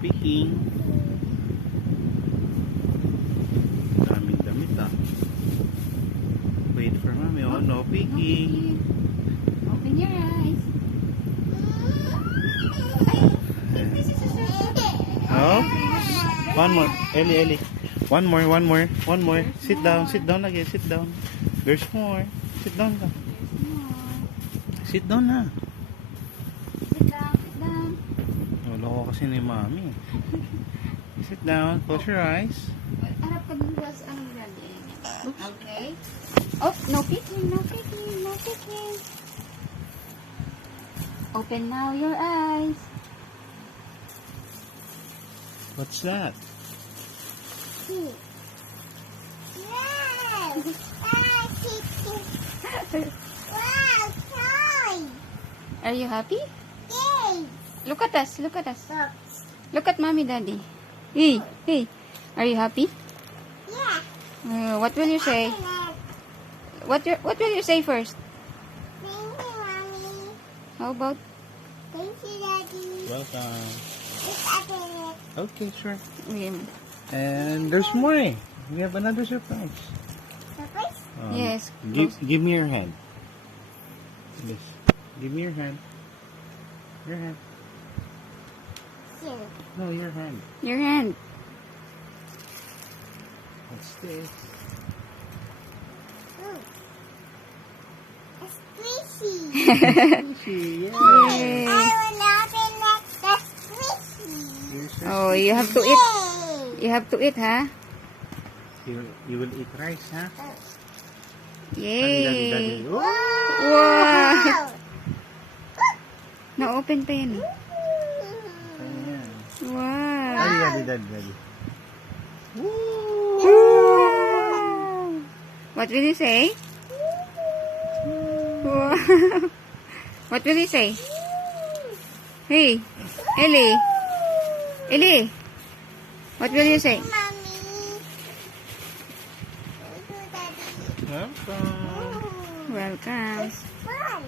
peeking. Daming damit ah. Wait for mommy. Oh, no peeking. Open your eyes. Oh? One more. Ellie. One more. Sit down again. Sit down. There's more. Sit down ka. Sit down na. Sit down. Wala ko kasi ni mami. Sit down. Close your eyes. Harap ka dun sa anong ganda. Okay. Oh, no peeking. Open now your eyes. What's that? Wow, toy! Are you happy? Yay! Look at us. Look at mommy, daddy. Hey. Are you happy? Yeah. What will you say? What will you say first? Thank you, Mommy. How about? Thank you, Daddy. Welcome. Let's open it. Okay, sure. Um, And there's more eh. We have another surprise. Surprise? Yes. Give me your hand. Yes. Give me your hand. Your hand. Here. No, your hand. Your hand. What's this? Ooh. A squishy. Yay! Yay. I will open the squishy. You're so Oh, you have to eat. Yay! You have to eat, huh? You will eat rice, huh? Yay. Daddy. Oh! Wow. Na-open pa yan eh. Ayan. Wow. Daddy. What will you say? Wow. What will you say? Hey, Ellie. What will you say? Mommy. Thank you, Daddy. Welcome. Welcome. It's fun.